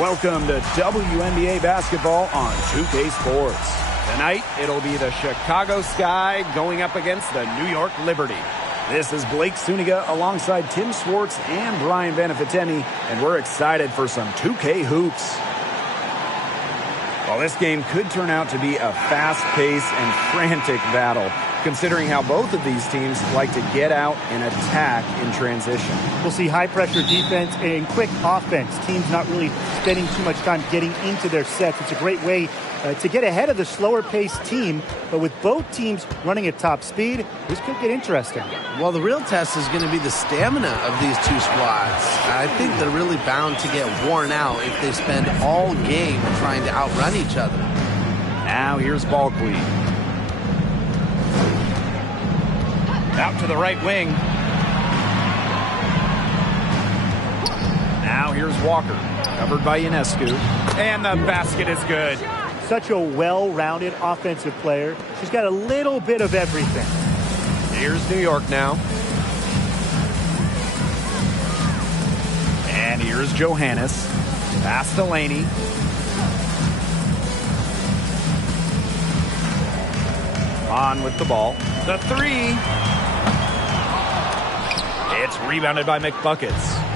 Welcome to WNBA basketball on 2K Sports. Tonight, it'll be the Chicago Sky going up against the New York Liberty. This is Blake Suniga alongside Tim Swartz and Brian Banafitemi, and we're excited for some 2K hoops. Well, this game could turn out to be a fast-paced and frantic battle, considering how both of these teams like to get out and attack in transition. We'll see high-pressure defense and quick offense. Teams not really spending too much time getting into their sets. It's a great way to get ahead of the slower-paced team, but with both teams running at top speed, this could get interesting. Well, the real test is going to be the stamina of these two squads. I think they're really bound to get worn out if they spend all game trying to outrun each other. Now here's ball queen. Out to the right wing. Now here's Walker, covered by Ionescu, and the basket is good. Such a well-rounded offensive player. She's got a little bit of everything. Here's New York now. And here's Johannes. Pass to Laney. On with the ball. The three. It's rebounded by McBuckets.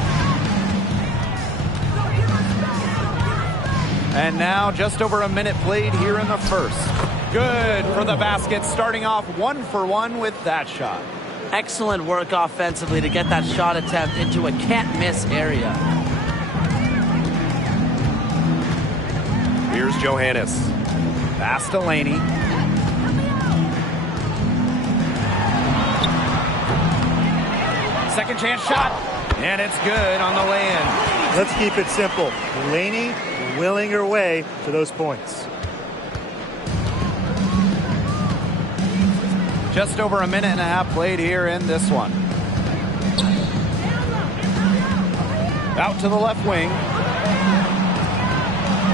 And now just over a minute played here in the first. Good for the basket, starting off 1-for-1 with that shot. Excellent work offensively to get that shot attempt into a can't-miss area. Here's Johannes. Pass to Laney. Second chance shot, and it's good on the lay-in. Let's keep it simple. Laney willing her way to those points. Just over a minute and a half played here in this one. Out to the left wing.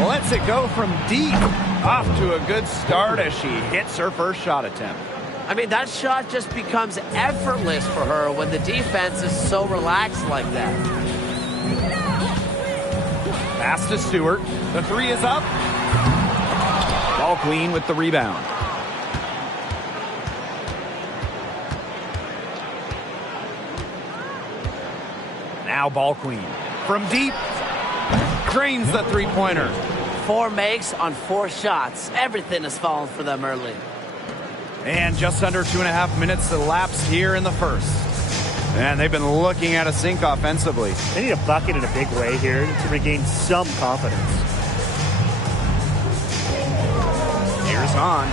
Lets it go from deep. Off to a good start as she hits her first shot attempt. I mean, that shot just becomes effortless for her when the defense is so relaxed like that. Pass to Stewart. The three is up. Ball queen with the rebound. Now ball queen. From deep. Drains the three-pointer. 4 makes on 4 shots. Everything has fallen for them early. And just under 2.5 minutes elapsed here in the first. And they've been looking at a sink offensively. They need a bucket in a big way here to regain some confidence. Here's on.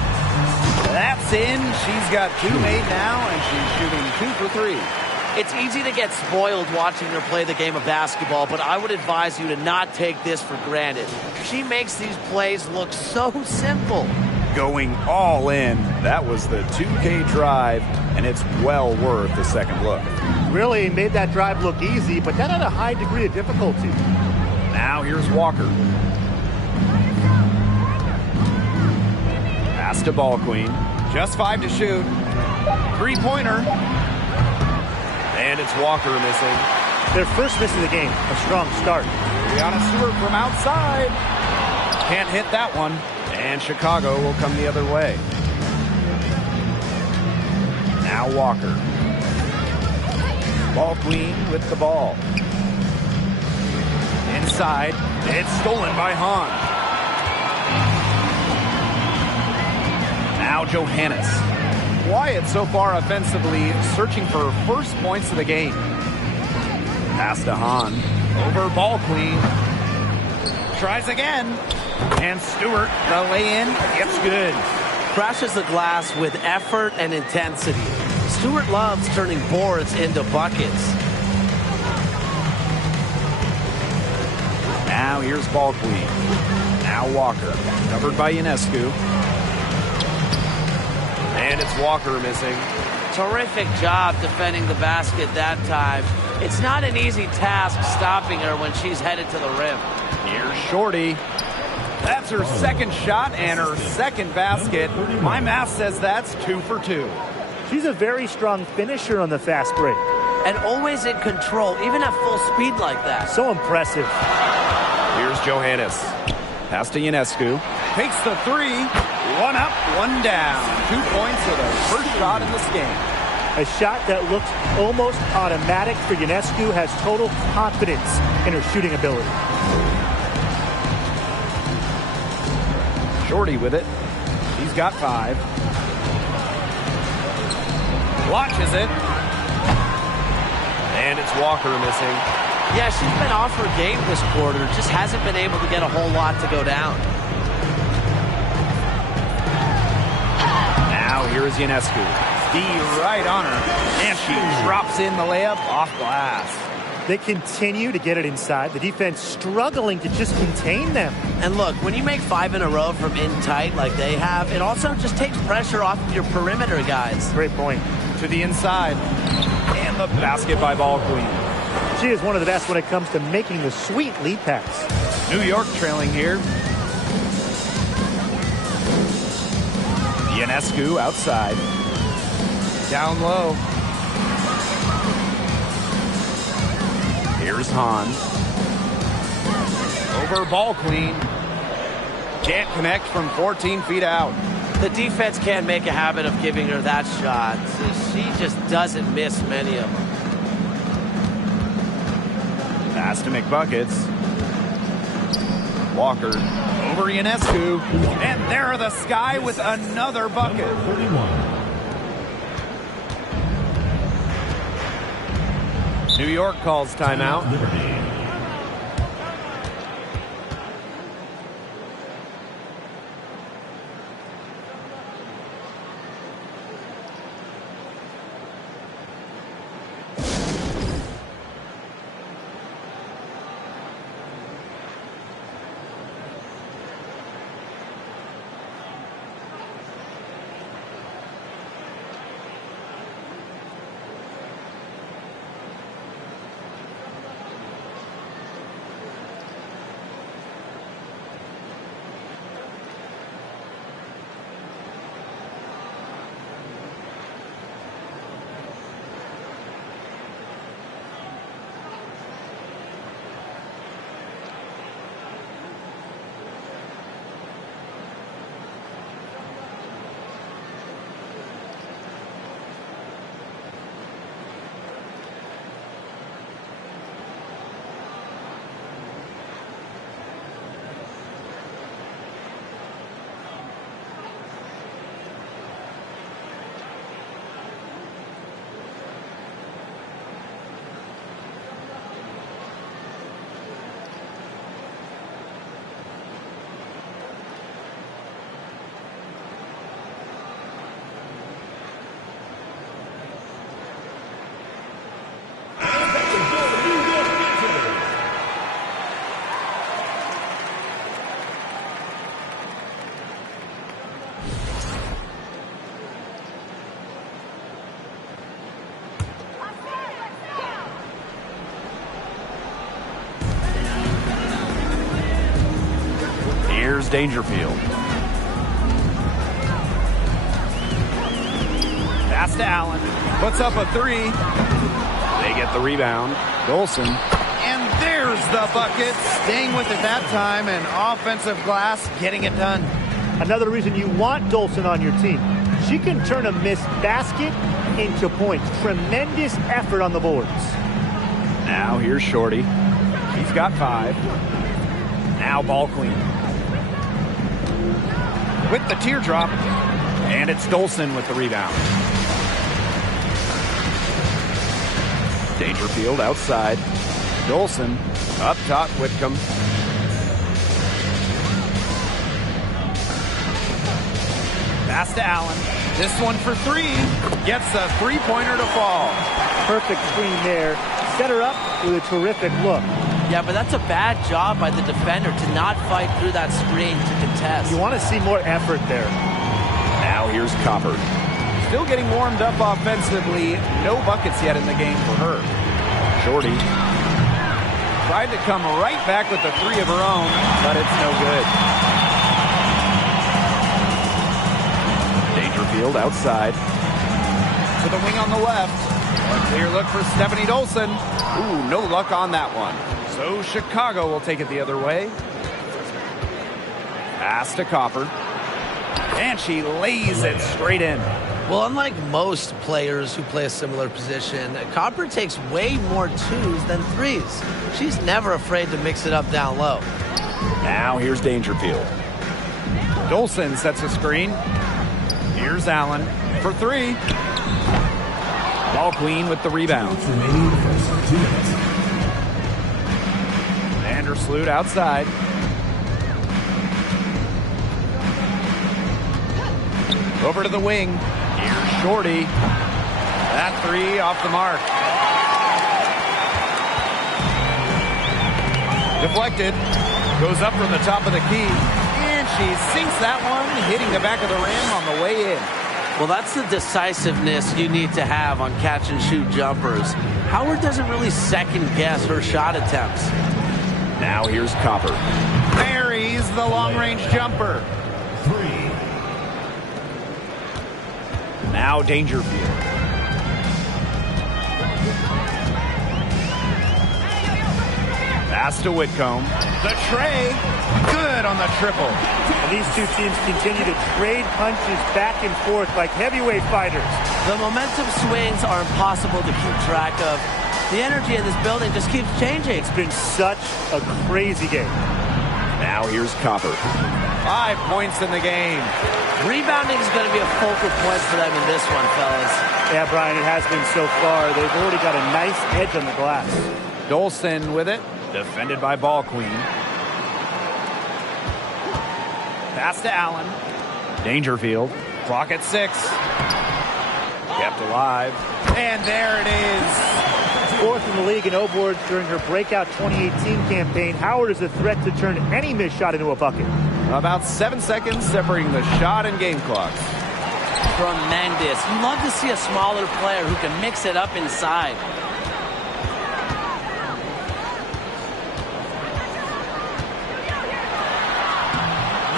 That's in. She's got 2 made now, and she's shooting 2 for 3. It's easy to get spoiled watching her play the game of basketball, but I would advise you to not take this for granted. She makes these plays look so simple. Going all in. That was the 2K drive, and it's well worth the second look. Really made that drive look easy, but that had a high degree of difficulty. Now here's Walker. Pass to ball queen. Just 5 to shoot. Three-pointer. And it's Walker missing. Their first miss of the game. A strong start. Brianna Stewart from outside. Can't hit that one. And Chicago will come the other way. Now Walker. Ball queen with the ball. Inside. It's stolen by Hahn. Now Johannes. Quiet so far offensively, searching for first points of the game. Pass to Hahn. Over ball queen. Tries again. And Stewart, the lay-in, gets good. Crashes the glass with effort and intensity. Stewart loves turning boards into buckets. Now here's ball queen. Now Walker, covered by Ionescu. And it's Walker missing. Terrific job defending the basket that time. It's not an easy task stopping her when she's headed to the rim. Here's Shorty. That's her second shot and her second basket. My math says that's 2 for 2. She's a very strong finisher on the fast break. And always in control, even at full speed like that. So impressive. Here's Here's Johannes. Pass to Ionescu. Takes the three. One up, one down. 2 points for the first shot in this game. A shot that looks almost automatic for Ionescu, has total confidence in her shooting ability. Shorty with it. He's got 5. Launches it. And it's Walker missing. Yeah, she's been off her game this quarter. Just hasn't been able to get a whole lot to go down. Now here is Ionescu. D right on her. And she drops in the layup off glass. They continue to get it inside. The defense struggling to just contain them. And look, when you make 5 in a row from in tight like they have, it also just takes pressure off of your perimeter guys. Great point. To the inside. And the basket by Ball Queen. She is one of the best when it comes to making the sweet lead pass. New York trailing here. Ionescu outside. Down low. Here's Hahn. Over Ball Queen. Can't connect from 14 feet out. The defense can't make a habit of giving her that shot. She just doesn't miss many of them. Pass to McBuckets. Walker over Ionescu. And there the Sky with another bucket. New York calls timeout. Here's Dangerfield. Pass to Allen. Puts up a 3. They get the rebound. Dolson. And there's the bucket. Staying with it that time, and offensive glass getting it done. Another reason you want Dolson on your team. She can turn a missed basket into points. Tremendous effort on the boards. Now here's Shorty. He's got 5. Now Ball Queen. With the teardrop. And it's Dolson with the rebound. Dangerfield outside. Dolson up top. Whitcomb. Pass to Allen. This one for 3. Gets a 3-pointer to fall. Perfect screen there. Set her up with a terrific look. Yeah, but that's a bad job by the defender to not fight through that screen to contest. You want to see more effort there. Now here's Copper. Still getting warmed up offensively. No buckets yet in the game for her. Shorty tried to come right back with the 3 of her own, but it's no good. Dangerfield outside. To the wing on the left. A clear look for Stephanie Dolson. Ooh, no luck on that one. So Chicago will take it the other way. Pass to Copper. And she lays it straight in. Well, unlike most players who play a similar position, Copper takes way more 2s than 3s. She's never afraid to mix it up down low. Now here's Dangerfield. Dolson sets a screen. Here's Allen for 3. Ball Queen with the rebound. Vandersloot outside. Over to the wing. Here's Shorty. That 3 off the mark. Deflected. Goes up from the top of the key. And she sinks that one, hitting the back of the rim on the way in. Well, that's the decisiveness you need to have on catch-and-shoot jumpers. Howard doesn't really second-guess her shot attempts. Now here's Copper. Buries the long-range jumper. 3. Now Dangerfield. Pass to Whitcomb. The tray. Good on the triple. And these two teams continue to trade punches back and forth like heavyweight fighters. The momentum swings are impossible to keep track of. The energy in this building just keeps changing. It's been such a crazy game. Now here's Copper. 5 points in the game. Rebounding is going to be a focal point for them in this one, fellas. Yeah, Brian, it has been so far. They've already got a nice edge on the glass. Dolson with it. Defended by Ball Queen. Pass to Allen. Dangerfield. Clock at 6. Kept alive. And there it is. 4th in the league in O-boards during her breakout 2018 campaign. Howard is a threat to turn any missed shot into a bucket. About 7 seconds separating the shot and game clocks. Tremendous. You love to see a smaller player who can mix it up inside.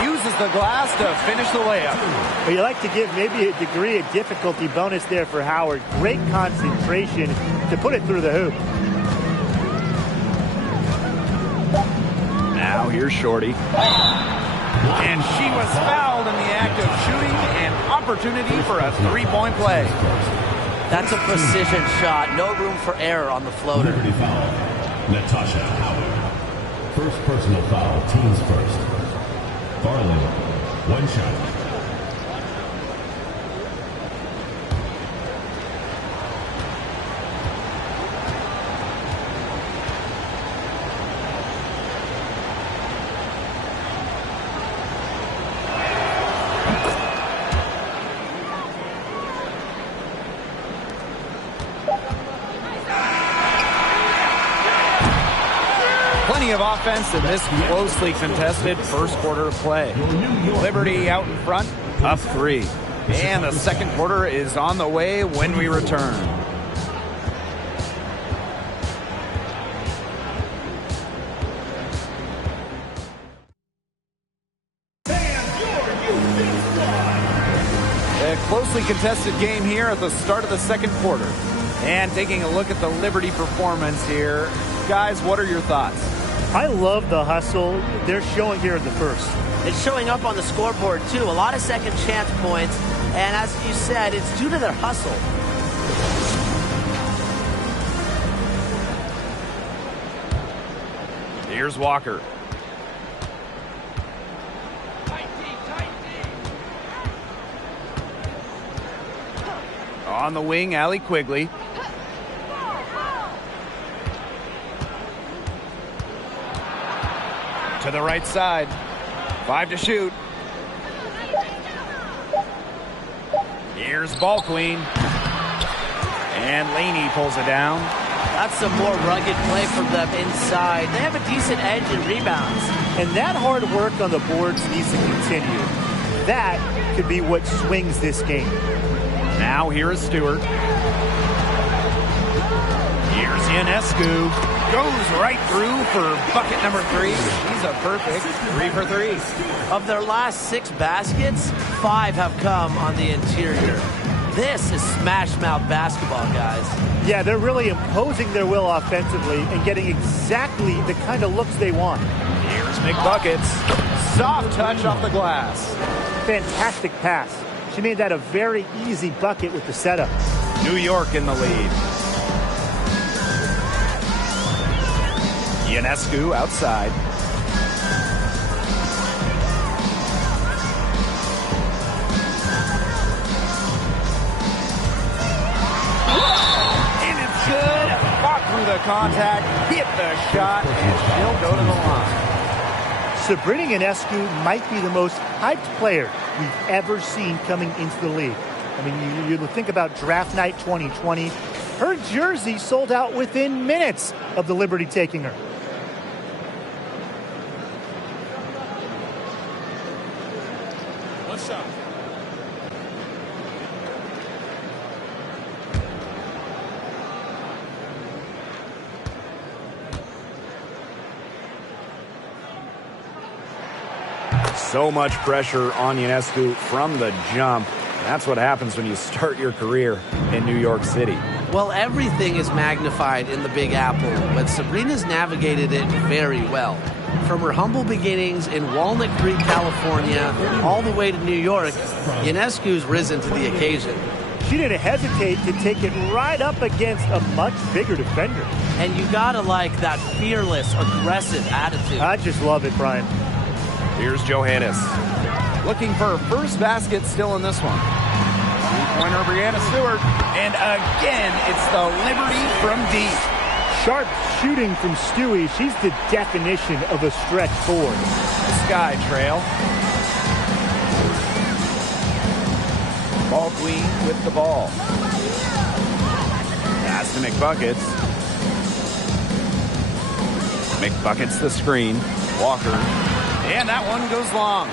Uses the glass to finish the layup. But you like to give maybe a degree of difficulty bonus there for Howard. Great concentration to put it through the hoop. Now here's Shorty. And she was fouled in the act of shooting, an opportunity for a 3-point play. That's a precision shot. No room for error on the floater. Liberty foul. Natasha Howard. First personal foul. Teams first. Farland. 1 shot. Plenty of offense in this closely contested first quarter of play. Liberty out in front, up 3. And the second quarter is on the way when we return. A closely contested game here at the start of the second quarter. And taking a look at the Liberty performance here. Guys, what are your thoughts? I love the hustle they're showing here in the first. It's showing up on the scoreboard, too. A lot of second chance points. And as you said, it's due to their hustle. Here's Walker. On the wing, Allie Quigley. To the right side. 5 to shoot. Here's Ball Queen. And Laney pulls it down. That's some more rugged play from them inside. They have a decent edge in rebounds. And that hard work on the boards needs to continue. That could be what swings this game. Now here is Stewart. Here's Ionescu. Goes right through for bucket number 3. She's a perfect 3 for 3. Of their last 6 baskets, 5 have come on the interior. This is smash mouth basketball, guys. Yeah, they're really imposing their will offensively and getting exactly the kind of looks they want. Here's McBuckets. soft touch off the glass. Fantastic pass. She made that a very easy bucket with the setup. New York in the lead. Ionescu outside. And it's good. Fought through the contact, hit the shot, and she'll go to the line. Sabrina Ionescu might be the most hyped player we've ever seen coming into the league. I mean, you think about draft night 2020. Her jersey sold out within minutes of the Liberty taking her. What's up? So much pressure on Ionescu from the jump. That's what happens when you start your career in New York City. Well, everything is magnified in the Big Apple, but Sabrina's navigated it very well. From her humble beginnings in Walnut Creek, California, all the way to New York, Ionescu's risen to the occasion. She didn't hesitate to take it right up against a much bigger defender. And you gotta like that fearless, aggressive attitude. I just love it, Brian. Here's Johannes. Looking for her first basket still in this one. Three-pointer, Brianna Stewart. And again, it's the Liberty from deep. Sharp shooting from Stewie. She's the definition of a stretch forward. Sky trail. Ball queen with the ball. Pass to McBuckets. McBuckets the screen. Walker. And that one goes long.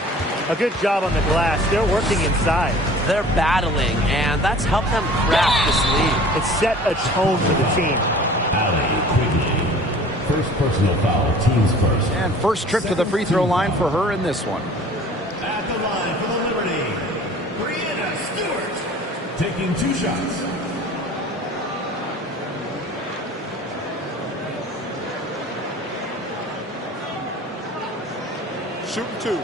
A good job on the glass. They're working inside. They're battling, and that's helped them craft this lead. It set a tone for the team. Allie Quigley. First personal foul, teams first. And first trip to the free throw line for her in this one. At the line for the Liberty, Brianna Stewart. Taking 2 shots. Shooting 2.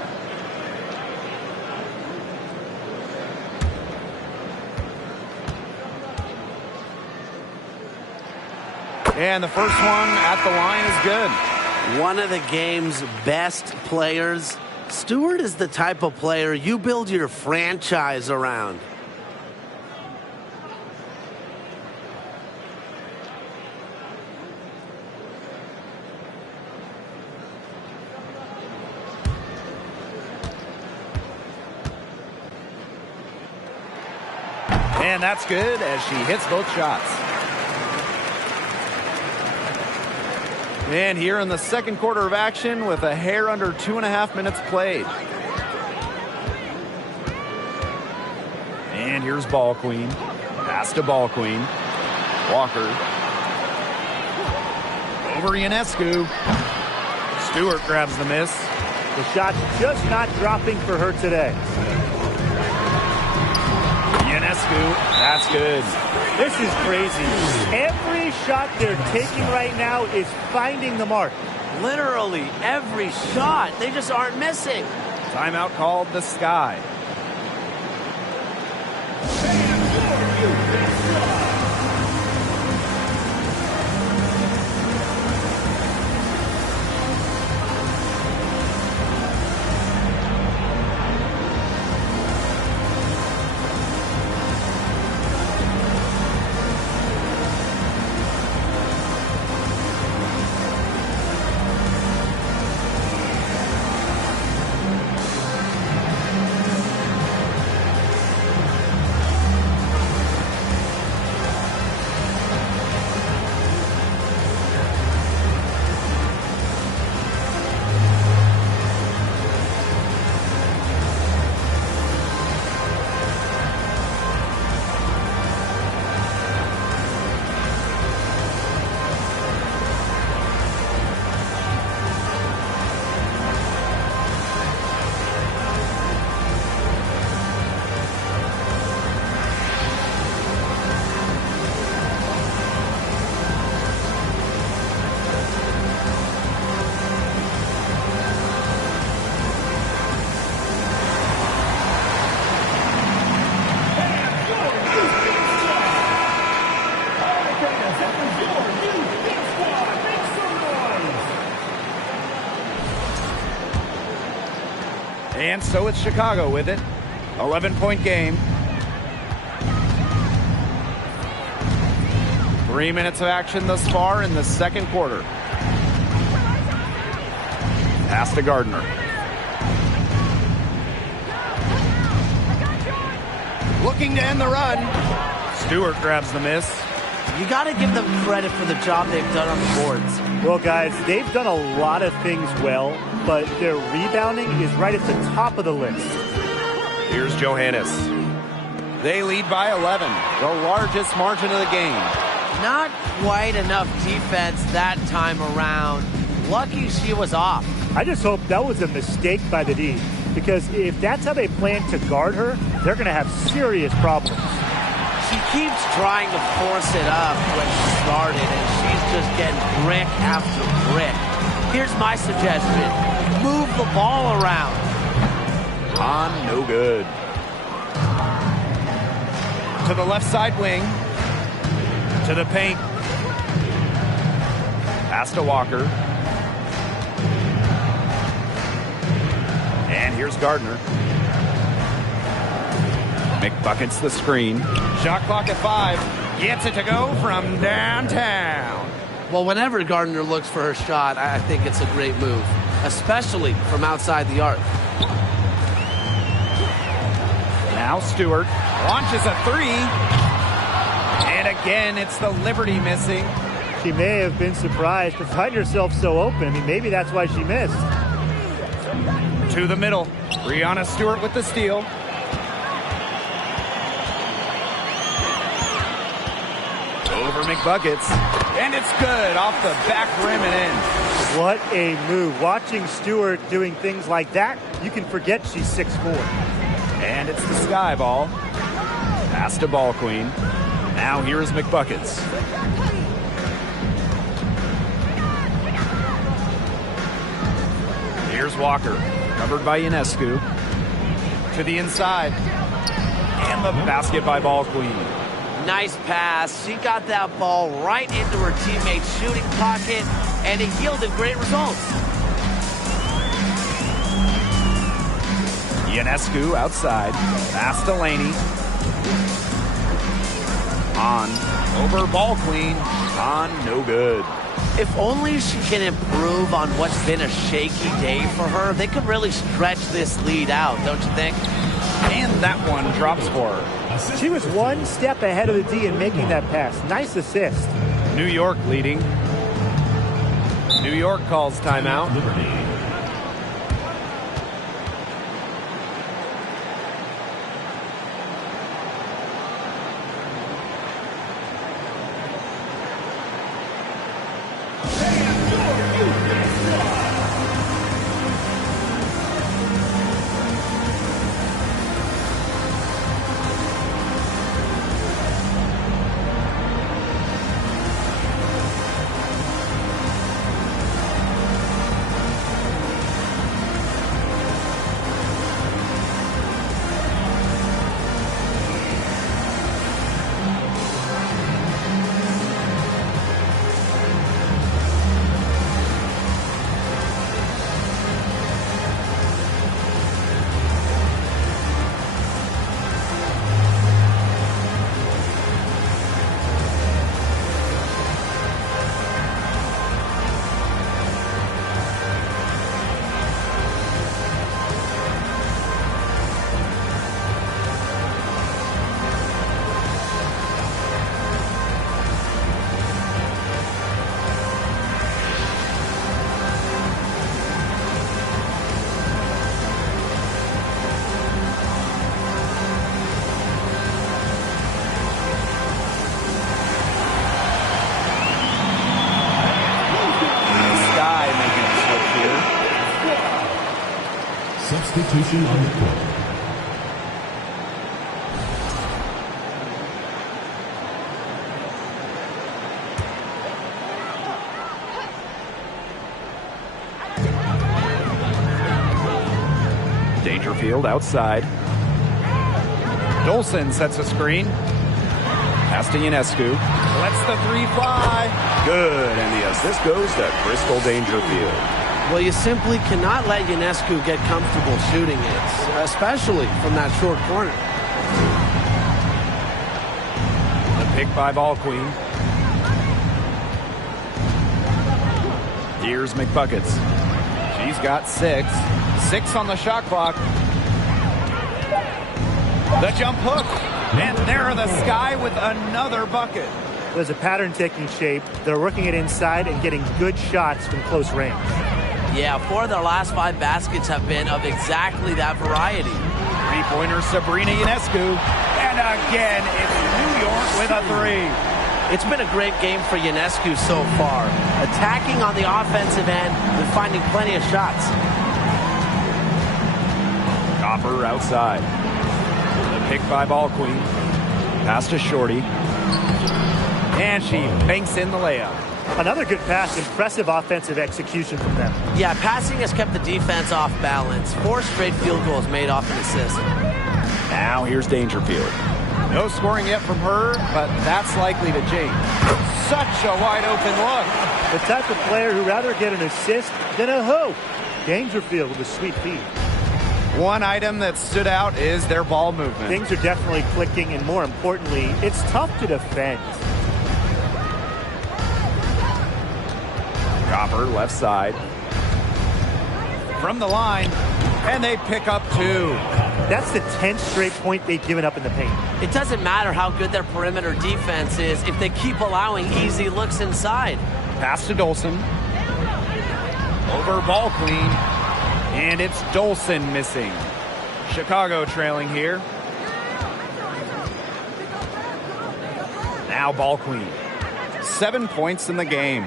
And the first one at the line is good. One of the game's best players. Stewart is the type of player you build your franchise around. And that's good as she hits both shots. And here in the second quarter of action with a hair under 2.5 minutes played. And here's Ball Queen. Pass to Ball Queen. Walker. Over Ionescu. Stewart grabs the miss. The shot's just not dropping for her today. Ionescu, that's good. This is crazy. Every shot they're taking right now is finding the mark. Literally every shot. They just aren't missing. Timeout called the Sky. And so it's Chicago with it. 11-point game. 3 minutes of action thus far in the second quarter. Pass to Gardner. Looking to end the run. Stewart grabs the miss. You got to give them credit for the job they've done on the boards. Well, guys, they've done a lot of things well, but their rebounding is right at the top of the list. Here's Johannes. They lead by 11, the largest margin of the game. Not quite enough defense that time around. Lucky she was off. I just hope that was a mistake by the D, because if that's how they plan to guard her, they're going to have serious problems. She keeps trying to force it up when she started, and she's just getting brick after brick. Here's my suggestion. Move the ball around. On, no good. To the left side wing. To the paint. Pass to Walker. And here's Gardner. McBucket's the screen. Shot clock at 5. Gets it to go from downtown. Well, whenever Gardner looks for her shot, I think it's a great move, especially from outside the arc. Now Stewart launches a 3. And again, it's the Liberty missing. She may have been surprised to find herself so open. I mean, maybe that's why she missed. To the middle. Breanna Stewart with the steal. Over McBuckets. And it's good off the back rim and in. What a move. Watching Stewart doing things like that, you can forget she's 6'4". And it's the Sky ball. Pass to Ball Queen. Now here is McBuckets. Here's Walker. Covered by Ionescu. To the inside. And the basket by Ball Queen. Nice pass. She got that ball right into her teammate's shooting pocket, and it yielded great results. Ionescu outside. Pass to Laney. On. Over Ball Queen. On. No good. If only she can improve on what's been a shaky day for her, they could really stretch this lead out, don't you think? And that one drops for her. She was one step ahead of the D in making that pass. Nice assist. New York leading. New York calls timeout. Liberty. Substitution on the court. Dangerfield outside. Dolson sets a screen. Pass to Ionescu. Lets the 3 fly. Good, and the assist goes to Crystal Dangerfield. Well, you simply cannot let Ionescu get comfortable shooting it, especially from that short corner. The pick by Ball Queen. Here's McBuckets. She's got 6. 6 on the shot clock. The jump hook. And there the Sky with another bucket. There's a pattern taking shape. They're working it inside and getting good shots from close range. Yeah, 4 of their last 5 baskets have been of exactly that variety. Three-pointer Sabrina Ionescu. And again, it's New York with a 3. It's been a great game for Ionescu so far, attacking on the offensive end and finding plenty of shots. Copper outside. The pick by Ball Queen. Pass to Shorty. And she banks in the layup. Another good pass. Impressive offensive execution from them. Yeah, passing has kept the defense off balance. 4 straight field goals made off an assist. Now here's Dangerfield. No scoring yet from her, but that's likely to change. Such a wide open look. The type of player who'd rather get an assist than a hoop. Dangerfield with a sweet feed. One item that stood out is their ball movement. Things are definitely clicking, and more importantly, it's tough to defend. Copper left side. From the line, and they pick up 2. That's the 10th straight point they've given up in the paint. It doesn't matter how good their perimeter defense is if they keep allowing easy looks inside. Pass to Dolson. Over Ball Queen. And it's Dolson missing. Chicago trailing here. Now Ball Queen. 7 points in the game.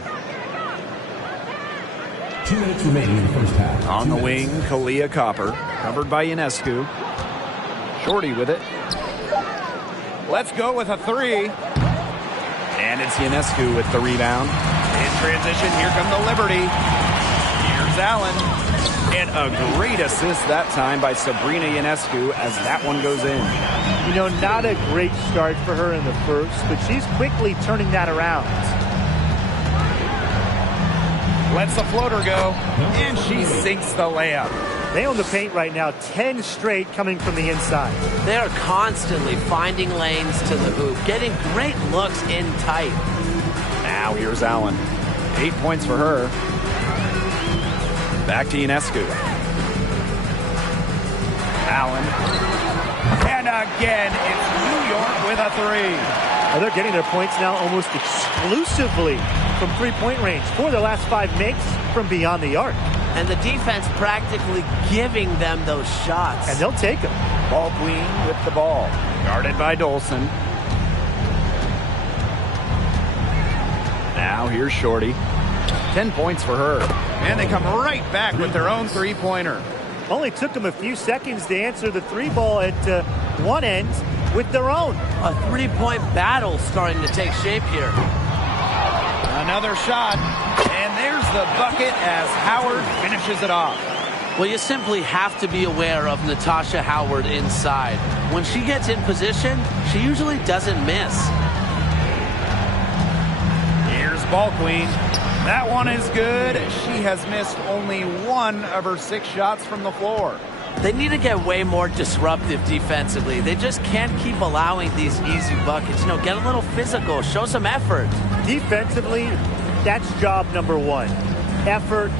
2 minutes remaining in the first half. On the wing, Kalia Copper. Covered by Ionescu. Shorty with it. Let's go with a 3. And it's Ionescu with the rebound. In transition, here come the Liberty. Here's Allen. And a great assist that time by Sabrina Ionescu as that one goes in. You know, not a great start for her in the first, but she's quickly turning that around. Lets the floater go, and she sinks the layup. They own the paint right now, 10 straight coming from the inside. They are constantly finding lanes to the hoop, getting great looks in tight. Now here's Allen. 8 points for her. Back to Ionescu. Allen. And again, it's New York with a 3. Well, they're getting their points now almost exclusively from three-point range. 4 of their last 5 makes from beyond the arc. And the defense practically giving them those shots. And they'll take them. Ball Queen with the ball. Guarded by Dolson. Now here's Shorty. 10 points for her. And they come right back with their own three-pointer. Only took them a few seconds to answer the 3-ball at one end with their own. A 3-point battle starting to take shape here. Another shot. And there's the bucket as Howard finishes it off. Well, you simply have to be aware of Natasha Howard inside. When she gets in position, she usually doesn't miss. Here's Ball Queen. That one is good. She has missed only 1 of her 6 shots from the floor. They need to get way more disruptive defensively. They just can't keep allowing these easy buckets. You know, get a little physical, show some effort. Defensively, that's job number 1. Effort,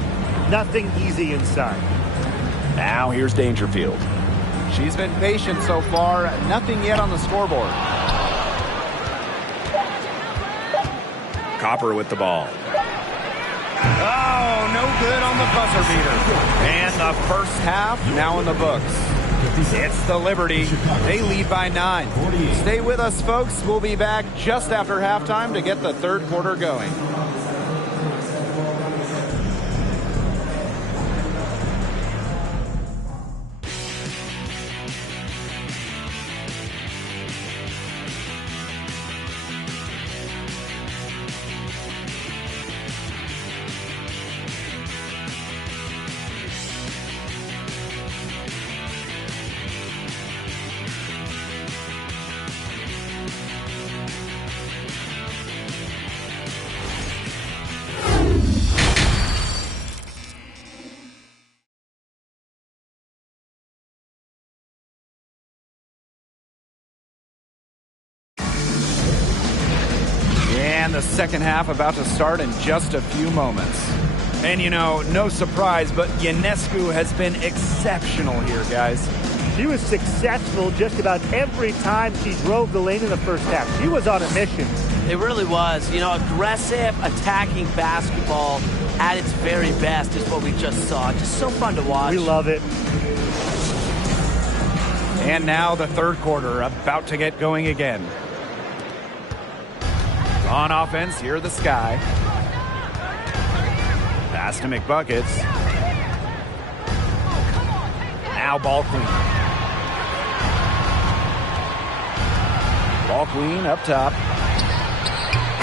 nothing easy inside. Now here's Dangerfield. She's been patient so far. Nothing yet on the scoreboard. Copper with the ball. Oh, no good on the buzzer beater. And the first half now in the books. It's the Liberty. They lead by 9. Stay with us, folks. We'll be back just after halftime to get the third quarter going. second half about to start in just a few moments. And you know, no surprise, but Ionescu has been exceptional here, guys. She was successful just about every time she drove the lane in the first half. She was on a mission. It really was. You know, aggressive, attacking basketball at its very best is what we just saw. Just so fun to watch. We love it. And now the third quarter about to get going again. On offense, here the Sky. Pass to McBuckets. Now ball queen. Ball queen up top.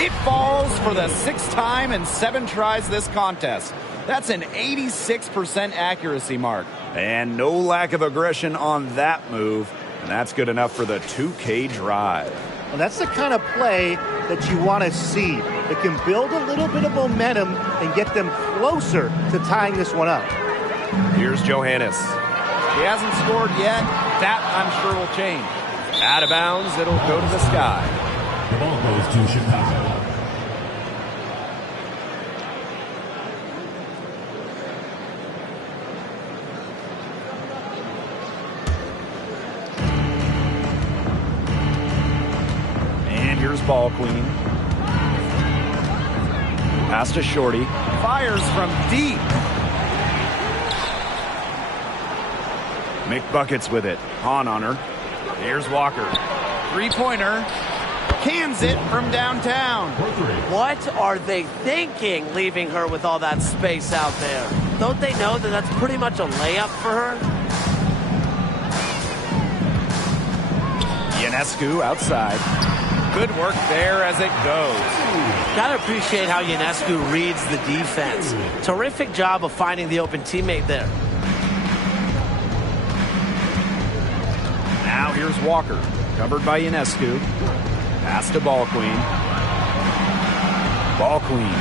It falls for the 6th time in 7 tries this contest. That's an 86% accuracy mark. And no lack of aggression on that move. And that's good enough for the 2K drive. Well, that's the kind of play that you want to see. It can build a little bit of momentum and get them closer to tying this one up. Here's Johannes. She hasn't scored yet. That, I'm sure, will change. Out of bounds, it'll go to the Sky. The ball goes to Chicago. And here's ball queen. Pass to Shorty. Fires from deep. McBuckets with it. Hahn on her. Here's Walker. Three-pointer. Cans it from downtown. What are they thinking, leaving her with all that space out there? Don't they know that that's pretty much a layup for her? Ionescu outside. Good work there as it goes. Gotta appreciate how Ionescu reads the defense. Terrific job of finding the open teammate there. Now here's Walker. Covered by Ionescu. Pass to ball queen. Ball queen.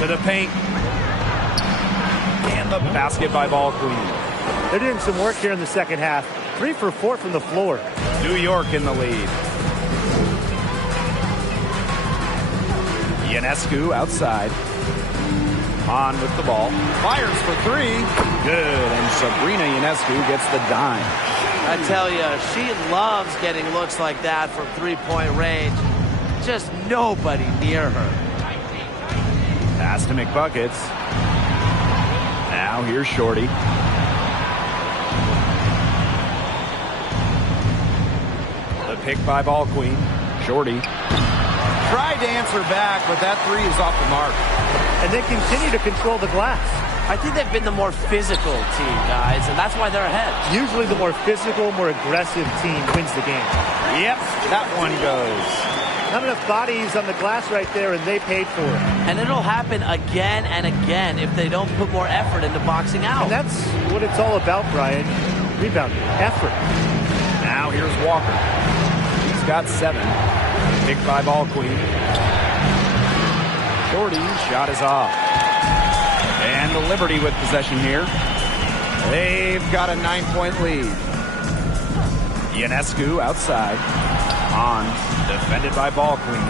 To the paint. And the basket by ball queen. They're doing some work here in the second half. 3 for 4 from the floor. New York in the lead. Ionescu outside. On with the ball. Fires for 3. Good. And Sabrina Ionescu gets the dime. I tell you, she loves getting looks like that from three-point range. Just nobody near her. Pass to McBuckets. Now here's Shorty. The pick by ball queen. Shorty. Tried to answer back, but that 3 is off the mark. And they continue to control the glass. I think they've been the more physical team, guys, and that's why they're ahead. Usually the more physical, more aggressive team wins the game. Yep, that one goes. Not enough bodies on the glass right there, and they paid for it. And it'll happen again and again if they don't put more effort into boxing out. And that's what it's all about, Brian. Rebounding, effort. Now here's Walker. He's got 7. Picked by ball queen. Shorty's shot is off. And the Liberty with possession here. They've got a 9-point lead. Ionescu outside. On. Defended by ball queen.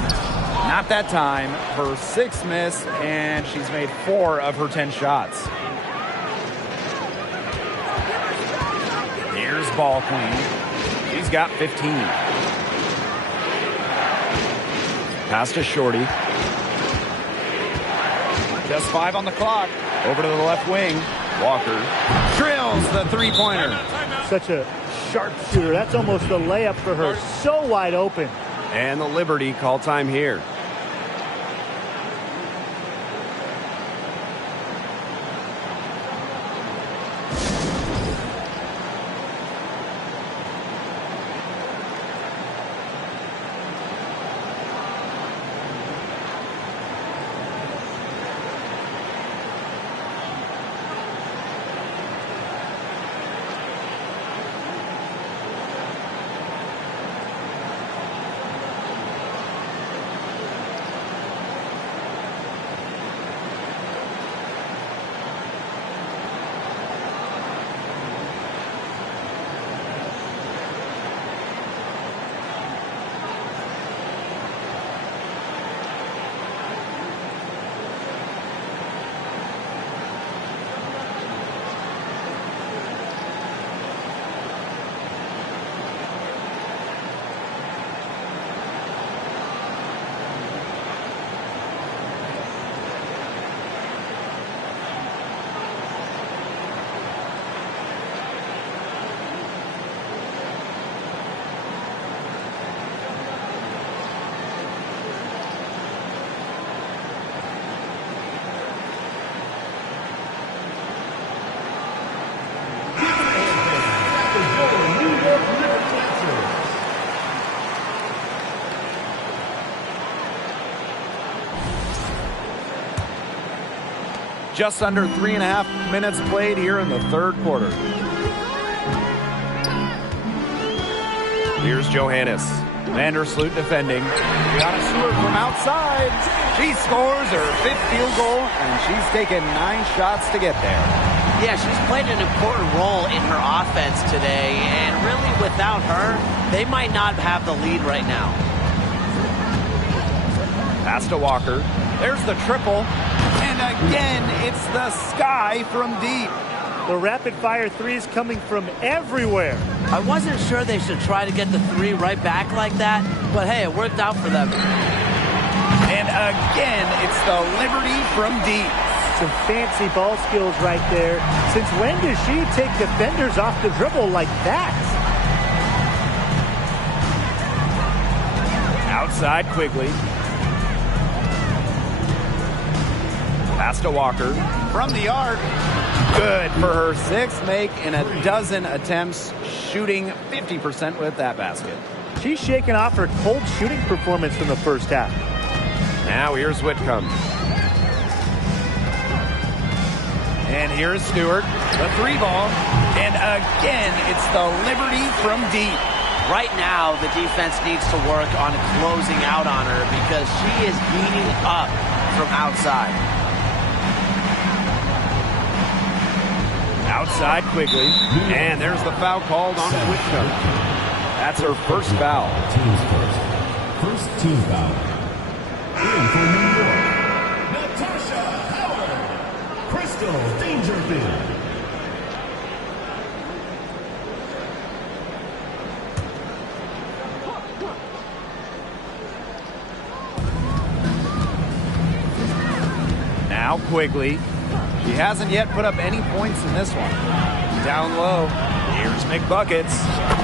Not that time. Her 6th miss, and she's made 4 of her 10 shots. Here's ball queen. She's got 15. Pass to Shorty. Just 5 on the clock. Over to the left wing. Walker drills the three-pointer. Such a sharp shooter. That's almost a layup for her. So wide open. And the Liberty call time here. Just under 3.5 minutes played here in the third quarter. Here's Johannes. Vandersloot defending. Brianna Stewart from outside. She scores her 5th field goal, and she's taken 9 shots to get there. Yeah, she's played an important role in her offense today, and really without her, they might not have the lead right now. Pass to Walker. There's the triple. And again, it's the Sky from deep. The rapid-fire threes coming from everywhere. I wasn't sure they should try to get the 3 right back like that, but hey, it worked out for them. And again, it's the Liberty from deep. Some fancy ball skills right there. Since when does she take defenders off the dribble like that? Outside Quigley. Pass to Walker. From the arc. Good for her 6th make in a dozen attempts, shooting 50% with that basket. She's shaking off her cold shooting performance from the first half. Now here's Whitcomb. And here's Stewart, the 3 ball. And again, it's the Liberty from deep. Right now, the defense needs to work on closing out on her because she is heating up from outside. Outside Quigley. And there's the foul called on Whitcomb. That's her first foul. Team's first team foul. In for New York, Natasha Howard, Crystal Dangerfield. Now Quigley. She hasn't yet put up any points in this one. Down low. Here's McBuckets.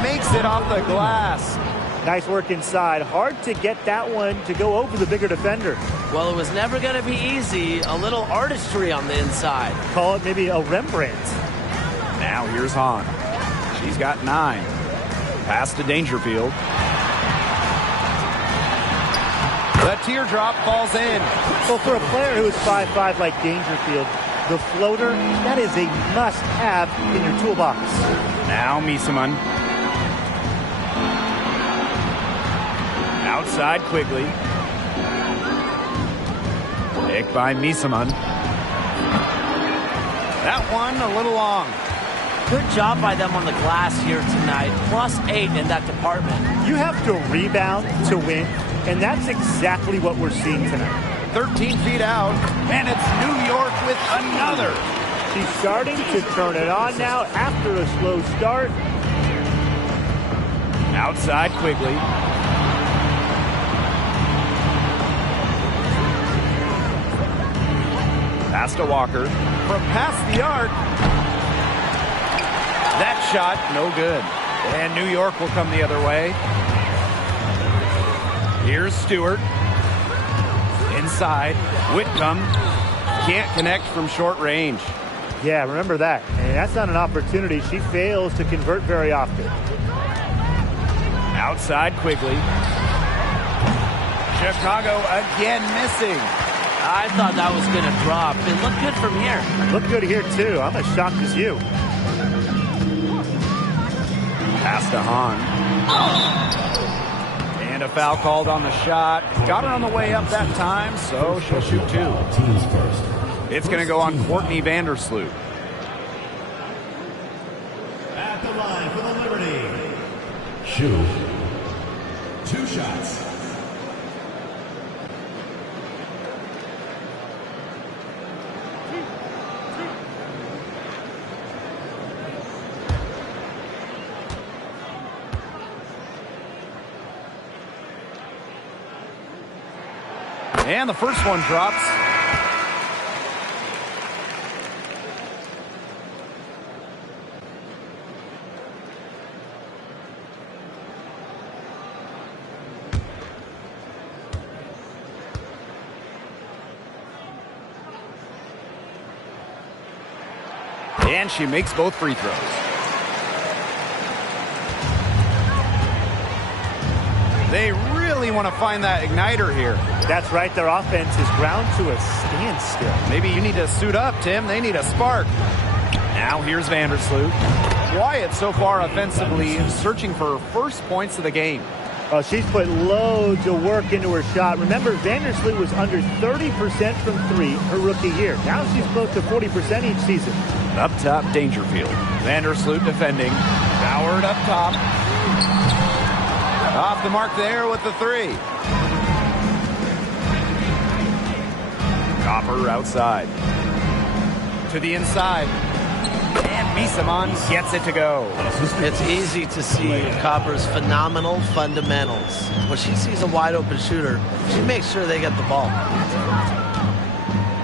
Makes it off the glass. Nice work inside. Hard to get that one to go over the bigger defender. Well, it was never going to be easy. A little artistry on the inside. Call it maybe a Rembrandt. Now here's Hahn. She's got 9. Pass to Dangerfield. The teardrop falls in. Well, for a player who is 5'5" like Dangerfield, the floater, that is a must-have in your toolbox. Now Miesemann. Outside Quigley. Picked by Miesemann. That one a little long. Good job by them on the glass here tonight. +8 in that department. You have to rebound to win, and that's exactly what we're seeing tonight. 13 feet out, and it's New York with another. She's starting to turn it on now after a slow start. Outside Quigley. Pass to Walker. From past the arc. That shot, no good. And New York will come the other way. Here's Stewart. Inside. Whitcomb can't connect from short range. Yeah, remember that. And that's not an opportunity. She fails to convert very often. Outside Quigley. Chicago again missing. I thought that was going to drop. It looked good from here. Looked good here, too. I'm as shocked as you. Pass to Hahn. And a foul called on the shot. Got her on the way up that time, so she'll shoot 2. Teams first. It's going to go on Courtney Vandersloot. At the line for the Liberty. Shoot. 2 shots. And the first one drops. And she makes both free throws. They really really want to find that igniter here. That's right. Their offense is ground to a standstill. Maybe you need to suit up, Tim. They need a spark. Now here's Vandersloot. Quiet so far offensively, searching for first points of the game. Oh, she's put loads of work into her shot. Remember, Vandersloot was under 30% from three her rookie year. Now she's close to 40% each season. Up top, Dangerfield. Vandersloot defending. Howard up top. Off the mark there with the three. Copper outside. To the inside. And Misaman gets it to go. It's easy to see Copper's phenomenal fundamentals. When she sees a wide open shooter, she makes sure they get the ball.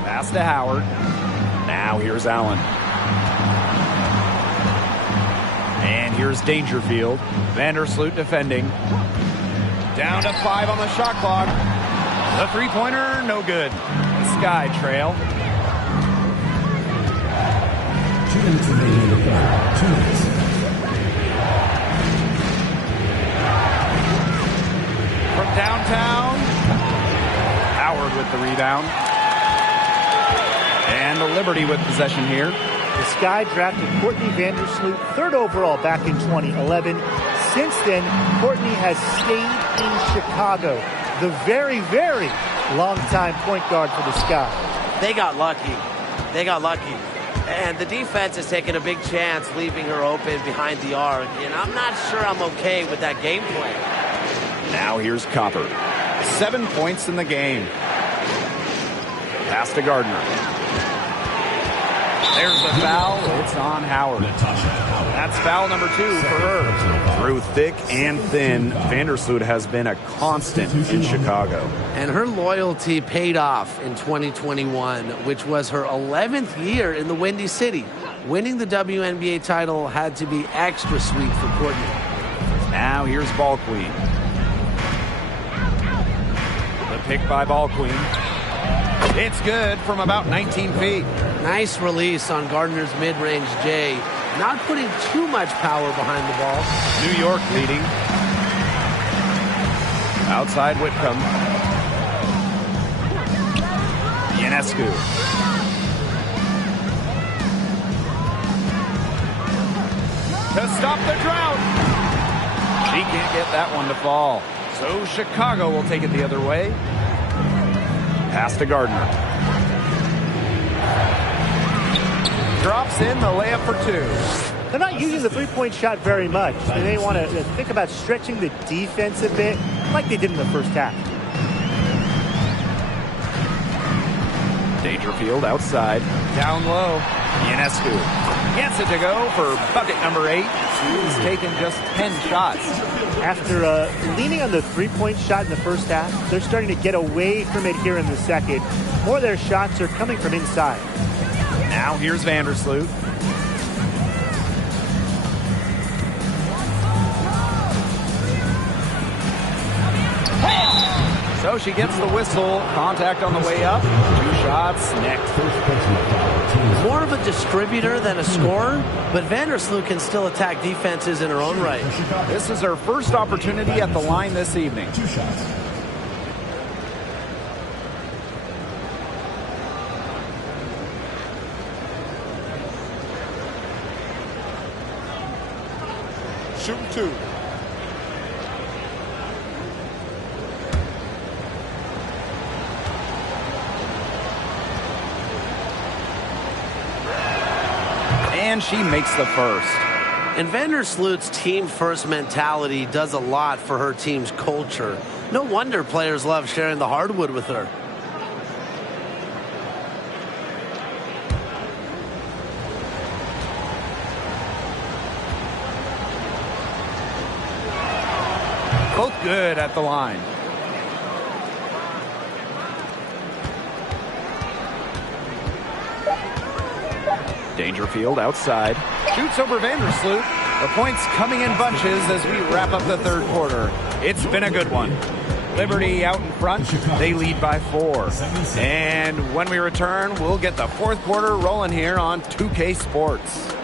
Pass to Howard. Now here's Allen. And here's Dangerfield. Vandersloot defending. Down to 5 on the shot clock. The three-pointer, no good. Sky trail. 2 minutes remaining in the game. 2 minutes. From downtown, Howard with the rebound. And the Liberty with possession here. The Sky drafted Courtney Vandersloot 3rd overall back in 2011. Since then, Courtney has stayed in Chicago. The very, very long-time point guard for the Sky. They got lucky. They got lucky. And the defense is taking a big chance, leaving her open behind the arc. And I'm not sure I'm okay with that game plan. Now here's Copper. 7 points in the game. Pass to Gardner. There's the foul. It's on Howard. That's foul number 2 for her. Through thick and thin, Vandersloot has been a constant in Chicago. And her loyalty paid off in 2021, which was her 11th year in the Windy City. Winning the WNBA title had to be extra sweet for Courtney. Now here's Ball Queen. The pick by Ball Queen. It's good from about 19 feet. Nice release on Gardner's mid-range J. Not putting too much power behind the ball. New York leading. Outside Whitcomb. Ionescu. To stop the drought. She can't get that one to fall. So Chicago will take it the other way. Pass to Gardner. Drops in the layup for 2. They're not using the three-point shot very much. They may want to think about stretching the defense a bit, like they did in the first half. Dangerfield outside. Down low. Ionescu gets it to go for bucket number 8. He's taken just 10 shots. After leaning on the three-point shot in the first half, they're starting to get away from it here in the second. More of their shots are coming from inside. Now here's Vandersloot. So she gets the whistle. Contact on the way up. 2 shots next. More of a distributor than a scorer, but Vandersloot can still attack defenses in her own right. This is her first opportunity at the line this evening. 2 shots. Shooting 2. And she makes the first. And Vandersloot's team-first mentality does a lot for her team's culture. No wonder players love sharing the hardwood with her. Both good at the line. Dangerfield outside. Shoots over Vandersloot. The points coming in bunches as we wrap up the 3rd quarter. It's been a good one. Liberty out in front. They lead by 4. And when we return, we'll get the 4th quarter rolling here on 2K Sports.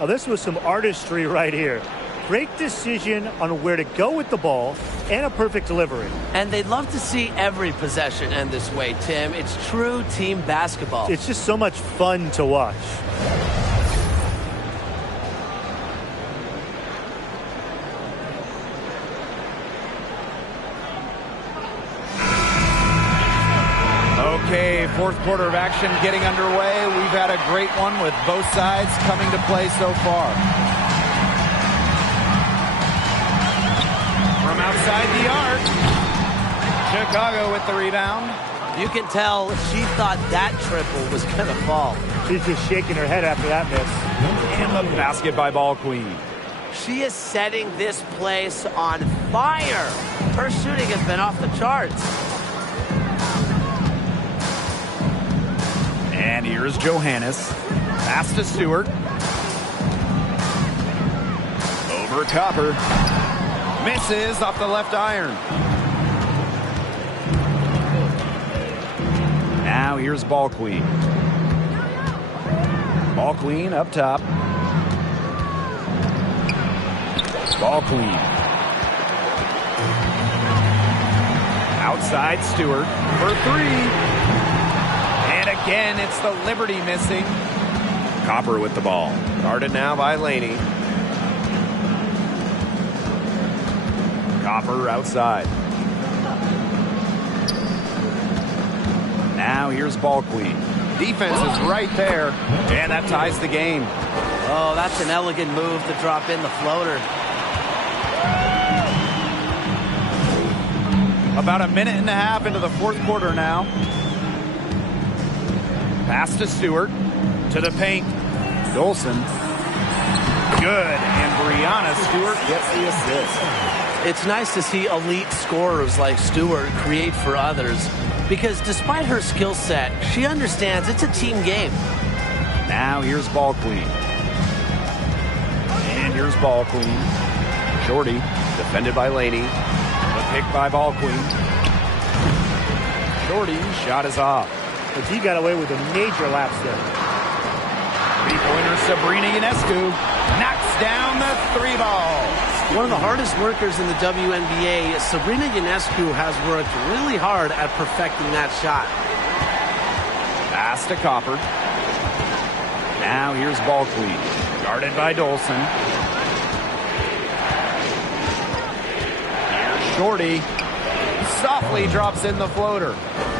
Oh, this was some artistry right here. Great decision on where to go with the ball and a perfect delivery. And they'd love to see every possession end this way, Tim. It's true team basketball. It's just so much fun to watch. Okay, fourth quarter of action getting underway. We've had a great one with both sides coming to play so far. From outside the arc, Chicago with the rebound. You can tell she thought that triple was going to fall. She's just shaking her head after that miss. And the basket by Ball Queen. She is setting this place on fire. Her shooting has been off the charts. And here's Johannes. Pass to Stewart. Over Copper. Misses off the left iron. Now here's Ball Queen. Ball Queen up top. Ball Queen. Outside Stewart for three. And again, it's the Liberty missing. Copper with the ball. Guarded now by Laney. Copper outside. Now here's Ball Queen. Defense is right there. And that ties the game. Oh, that's an elegant move to drop in the floater. About a minute and a half into the fourth quarter now. Pass to Stewart. To the paint. Dolson. Good. And Brianna Stewart gets the assist. It's nice to see elite scorers like Stewart create for others, because despite her skill set, she understands it's a team game. Now here's Ball Queen. And here's Ball Queen. Shorty, defended by Laney. The pick by Ball Queen. Shorty, shot is off. But he got away with a major lapse there. Three-pointer Sabrina Ionescu knocks down the three ball. One of the hardest workers in the WNBA, Sabrina Ionescu has worked really hard at perfecting that shot. Pass to Copper. Now here's Ball Queen. Guarded by Dolson. Here's Shorty. Softly drops in the floater.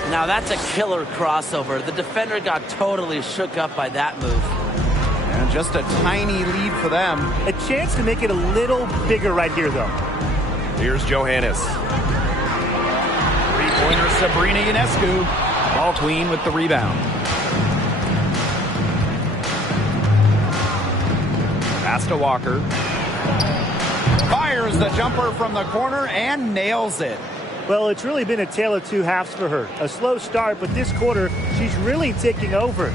Now that's a killer crossover. The defender got totally shook up by that move. And just a tiny lead for them. A chance to make it a little bigger right here, though. Here's Johannes. Three-pointer Sabrina Ionescu. Ball Queen with the rebound. Pass to Walker. Fires the jumper from the corner and nails it. Well, it's really been a tale of two halves for her. A slow start, but this quarter, she's really taking over.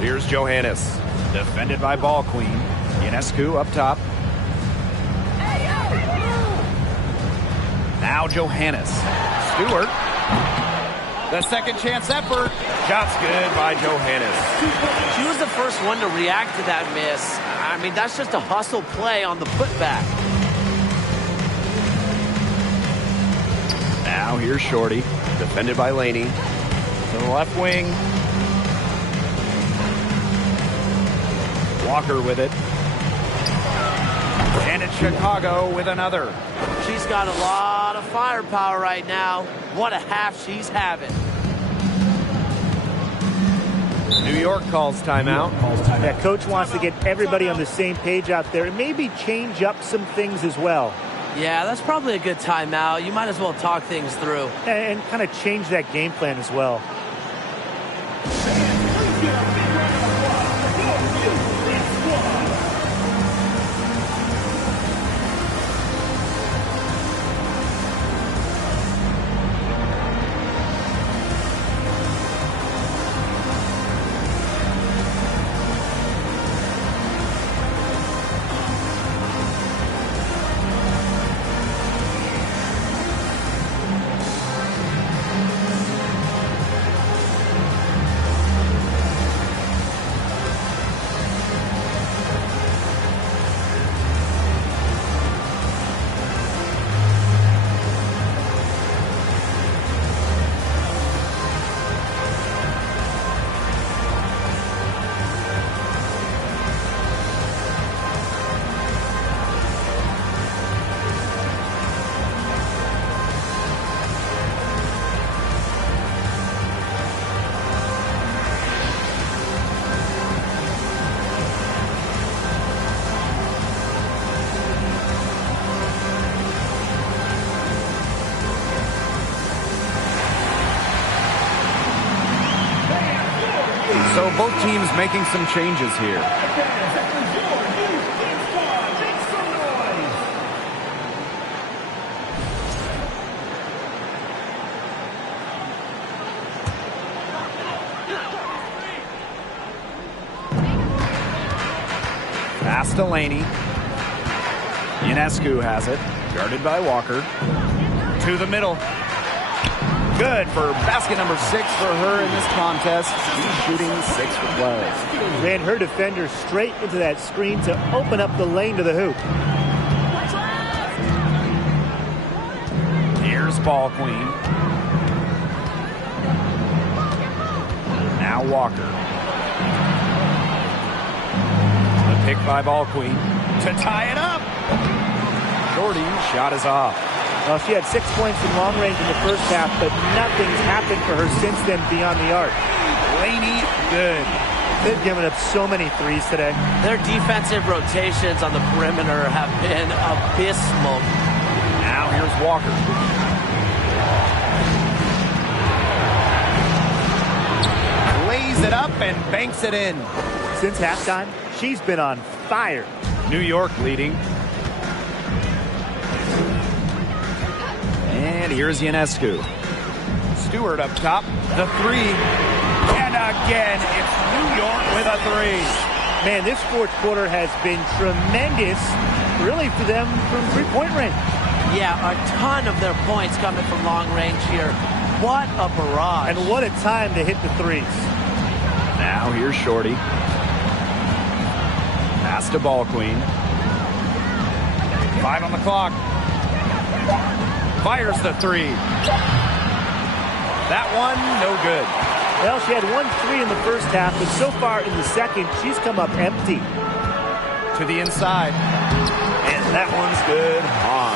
Here's Johannes. Defended by Ball Queen. Ionescu up top. Now Johannes. Stewart. The second chance effort. Shots good by Johannes. She was the first one to react to that miss. I mean, that's just a hustle play on the putback. Now here's Shorty. Defended by Laney. To the left wing. Walker with it. And it's Chicago with another. She's got a lot of firepower right now. What a half she's having. New York calls timeout. That coach wants to get everybody on the same page out there and maybe change up some things as well. Yeah, that's probably a good timeout. You might as well talk things through. And kind of change that game plan as well. both teams making some changes here. Pass to Laney. Ionescu has it. Guarded by Walker. To the middle. Good for basket number 6 for her in this contest. She's shooting 6 for 12. Ran her defender straight into that screen to open up the lane to the hoop. Here's Ball Queen. Now Walker. The pick by Ball Queen to tie it up. Shorty shot is off. Well, she had 6 points in long range in the first half, but nothing's happened for her since then beyond the arc. Laney, good. They've given up so many threes today. Their defensive rotations on the perimeter have been abysmal. Now here's Walker. Lays it up and banks it in. Since halftime, she's been on fire. New York leading. And here's Ionescu. Stewart up top. The 3. And again, it's New York with a 3. Man, this fourth quarter has been tremendous, really, for them from three-point range. Yeah, a ton of their points coming from long range here. What a barrage. And what a time to hit the threes. Now here's Shorty. Pass to Ball Queen. 5 on the clock. Fires the 3. That one, no good. Well, she had 1 3 in the first half, but so far in the second, she's come up empty. To the inside. And that one's good on.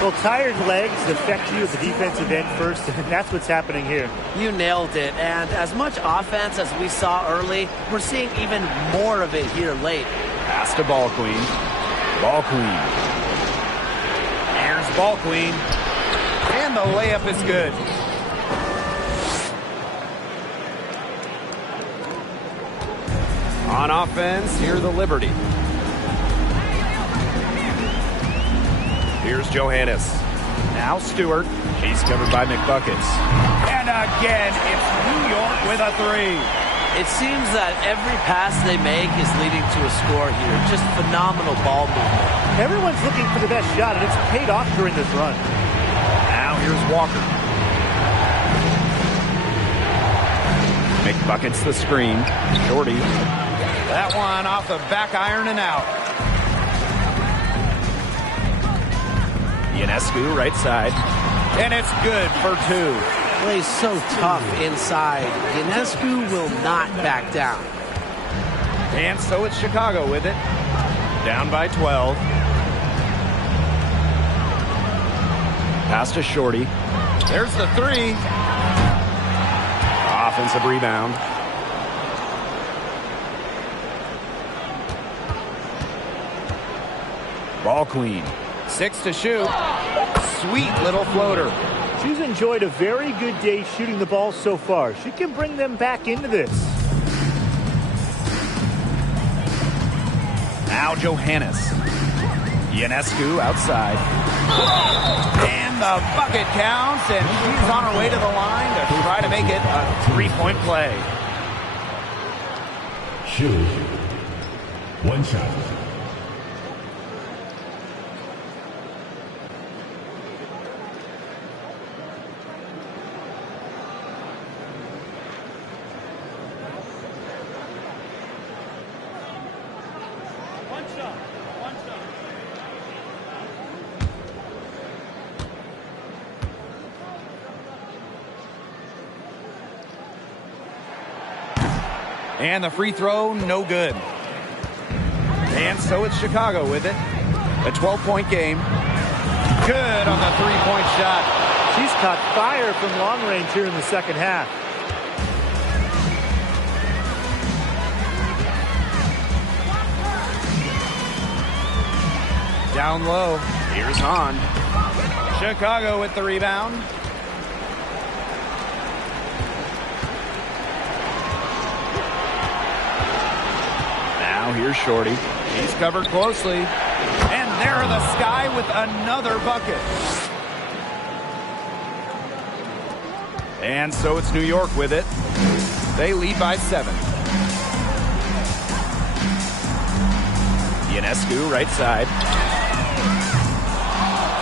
Well, tired legs affect you at the defensive end first, and that's what's happening here. You nailed it. And as much offense as we saw early, we're seeing even more of it here late. Pass to Ball Queen. Ball Queen. Here's Ball Queen. And the layup is good. On offense, here's the Liberty. Here's Johannes. Now Stewart. She's covered by McBuckets. And again, it's New York with a 3. It seems that every pass they make is leading to a score here. Just phenomenal ball movement. Everyone's looking for the best shot, and it's paid off during this run. Now here's Walker. McBuckets the screen. Shorty. That one off the back iron and out. Ionescu right side. And it's good for 2. Plays so tough inside. Ionescu will not back down. And so it's Chicago with it. Down by 12. Pass to Shorty. There's the 3. Offensive rebound. Ball Queen. 6 to shoot. Sweet little floater. She's enjoyed a very good day shooting the ball so far. She can bring them back into this. Now Johannes. Ionescu outside. And the bucket counts, and she's on her way to the line to try to make it a 3-point play. Shoot. 1 shot. And the free throw, no good. And so it's Chicago with it. A 12-point game. Good on the 3-point shot. She's caught fire from long range here in the second half. Down low. Here's Hahn. Chicago with the rebound. Now here's Shorty. He's covered closely. And there the Sky with another bucket. And so it's New York with it. They lead by 7. Ionescu, right side.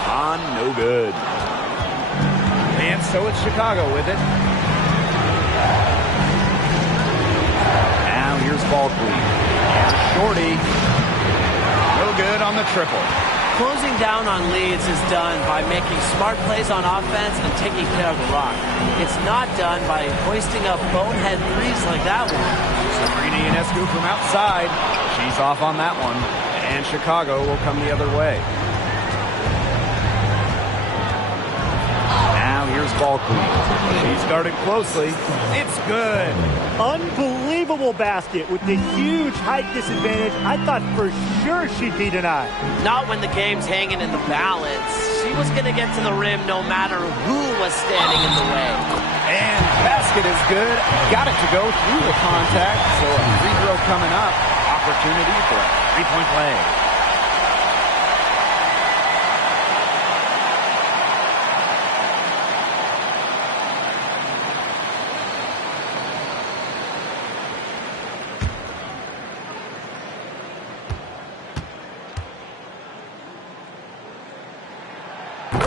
On, no good. And so it's Chicago with it. Now here's Ball Queen. And Shorty. No good on the triple. Closing down on leads is done by making smart plays on offense and taking care of the rock. It's not done by hoisting up bonehead threes like that one. Sabrina Ionescu from outside. She's off on that one. And Chicago will come the other way. Now here's Ball Queen. She's guarded closely. It's good. Unbelievable basket with the huge height disadvantage. I thought for sure she'd be denied. Not when the game's hanging in the balance. She was going to get to the rim no matter who was standing in the way. And basket is good. Got it to go through the contact. So a free throw coming up. Opportunity for a three-point play.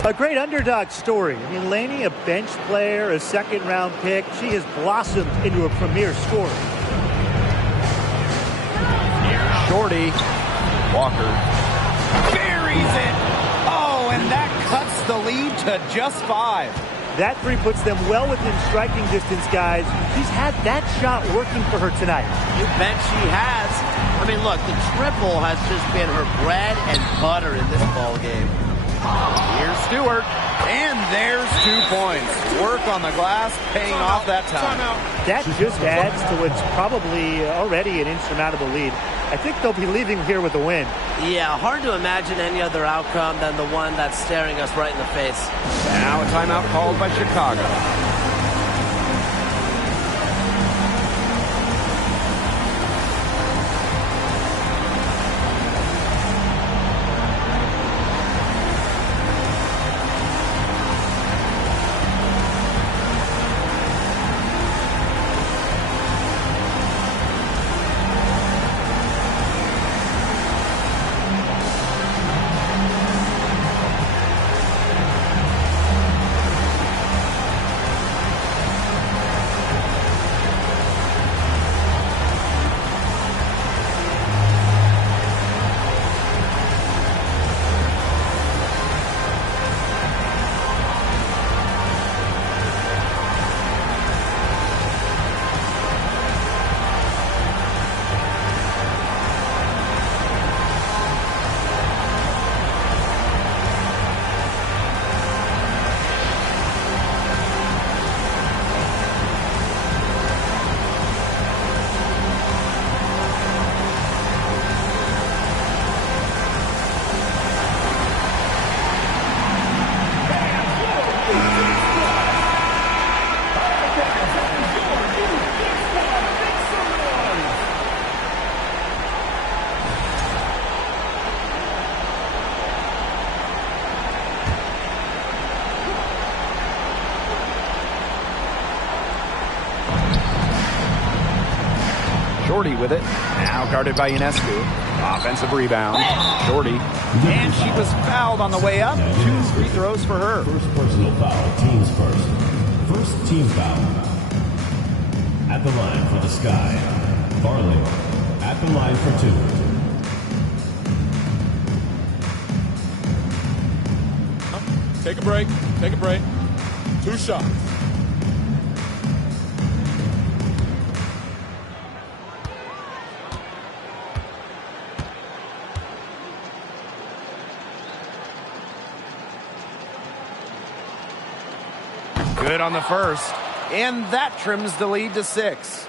A great underdog story. I mean, Laney, a bench player, a second-round pick. She has blossomed into a premier scorer. Here's Shorty. Walker buries it. Oh, and that cuts the lead to just 5. That three puts them well within striking distance, guys. She's had that shot working for her tonight. You bet she has. I mean, look, the triple has just been her bread and butter in this ball game. Here's Stewart, and there's 2 points. Work on the glass, paying off that time. That just adds to what's probably already an insurmountable lead. I think they'll be leaving here with a win. Yeah, hard to imagine any other outcome than the one that's staring us right in the face. Now a timeout called by Chicago. Shorty with it. Now guarded by Ionescu. Offensive rebound. Shorty. And she was fouled on the way up. 2 free throws for her. First personal foul, teams first. First team foul. At the line for the Sky. Farley. At the line for 2. Take a break. Take a break. 2 shots. Good on the first. And that trims the lead to 6.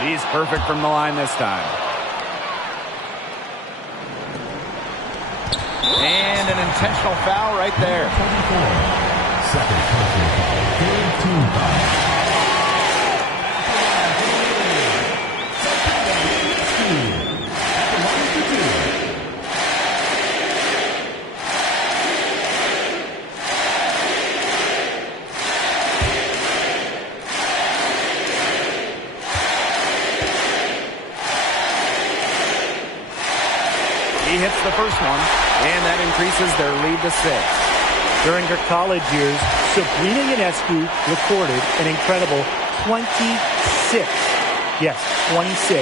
He's perfect from the line this time. And an intentional foul right there. Second personal foul. Third team foul. He hits the first one, and that increases their lead to 6. During her college years, Sabrina Ionescu recorded an incredible 26. Yes, 26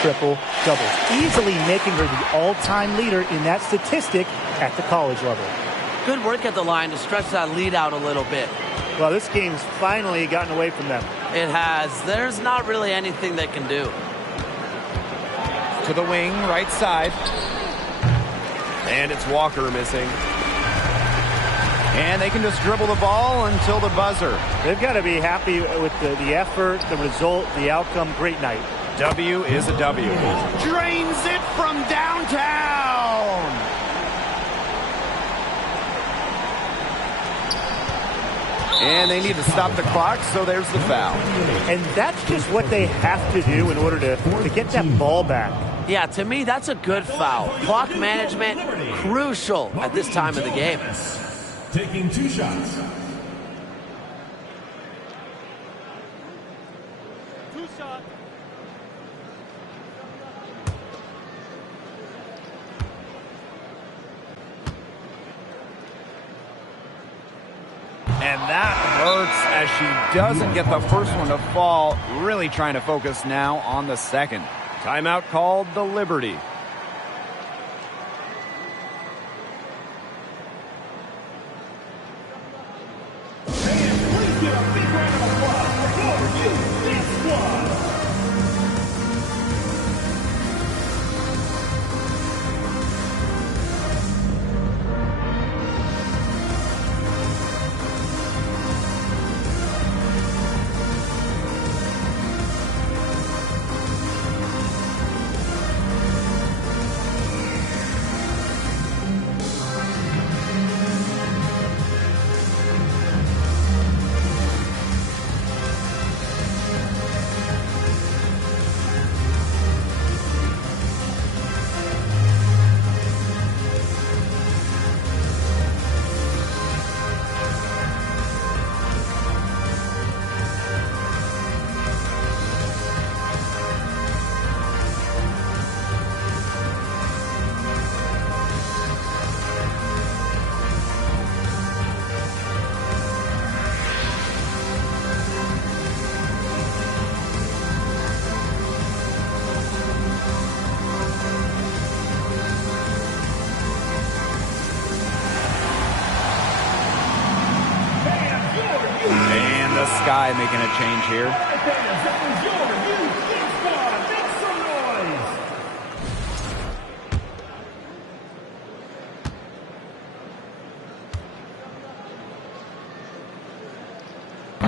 triple doubles, easily making her the all-time leader in that statistic at the college level. Good work at the line to stretch that lead out a little bit. Well, this game's finally gotten away from them. It has. There's not really anything they can do. To the wing, right side. And it's Walker missing. And they can just dribble the ball until the buzzer. They've got to be happy with the effort, the result, the outcome. Great night. W is a W. Drains it from downtown. And they need to stop the clock, so there's the foul. And that's just what they have to do in order to get that ball back. Yeah, to me, that's a good foul. Clock management, crucial at this time of the game. Taking 2 shots. And that hurts as she doesn't get the first one to fall. Really trying to focus now on the second. Timeout called the Liberty. Sky making a change here.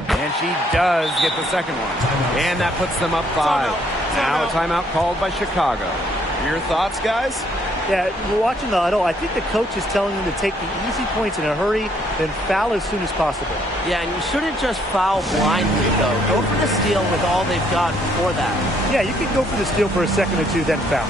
And she does get the second one. And that puts them up 5. Now a timeout called by Chicago. Your thoughts, guys? Yeah, we're watching the huddle. I think the coach is telling them to take the easy points in a hurry, then foul as soon as possible. Yeah, and you shouldn't just foul blindly, though. Go for the steal with all they've got before that. Yeah, you can go for the steal for a second or two, then foul.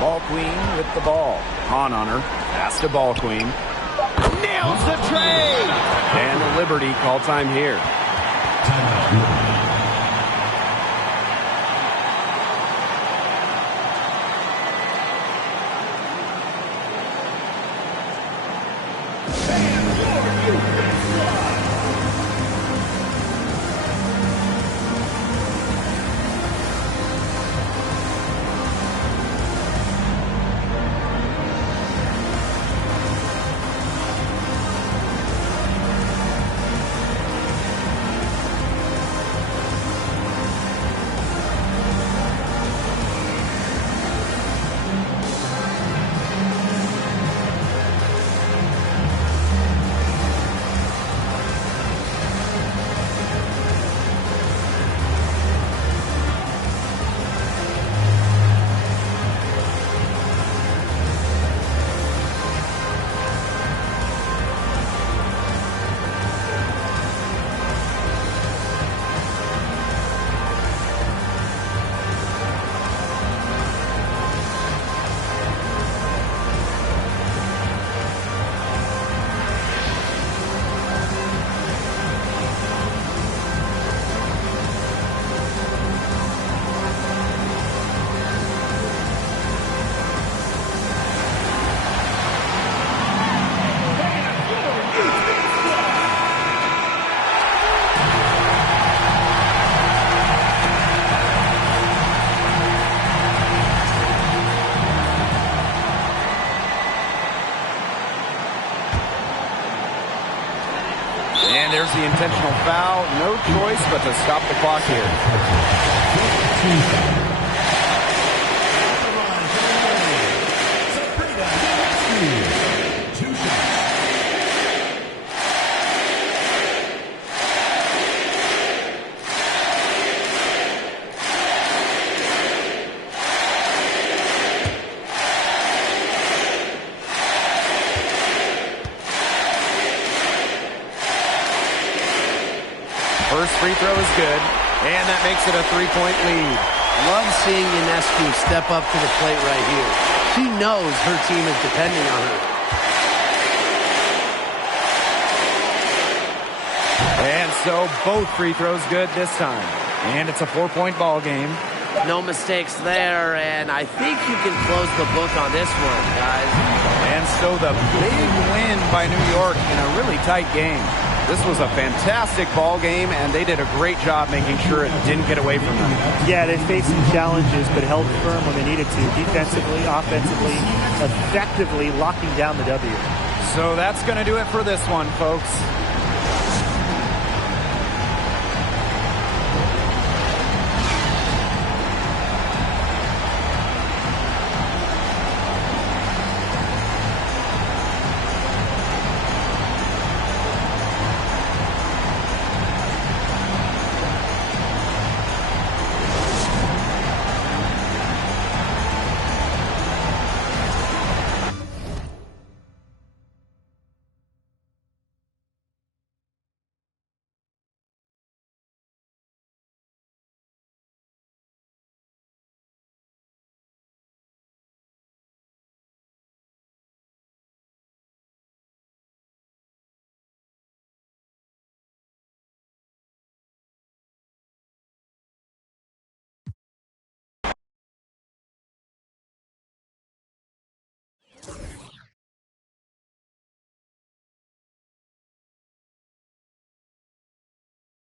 Ball Queen with the ball. Pawn on her. Pass to Ball Queen. Nails the trade! And the Liberty call time here. Timeout, Liberty. And there's the intentional foul. No choice but to stop the clock here. First free throw is good, and that makes it a three-point lead. Love seeing Ionescu step up to the plate right here. She knows her team is depending on her. And so both free throws good this time. And it's a 4-point ball game. No mistakes there, and I think you can close the book on this one, guys. And so the big win by New York in a really tight game. This was a fantastic ball game, and they did a great job making sure it didn't get away from them. Yeah, they faced some challenges, but held firm when they needed to. Defensively, offensively, effectively locking down the W. So that's going to do it for this one, folks.